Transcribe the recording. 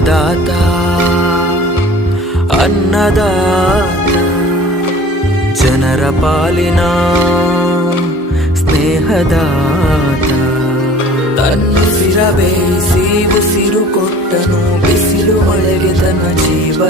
ಅನ್ನದಾತ ಅನ್ನದಾತ ಜನರ ಪಾಲಿನ ಸ್ನೇಹದಾತ ತನ್ನುಸಿರ ಬೇಯಿಸಿ ಉಸಿರು ಕೊಟ್ಟನು ಬಿಸಿಲು ಮಳೆಗೆ ತನ್ನ ಜೀವ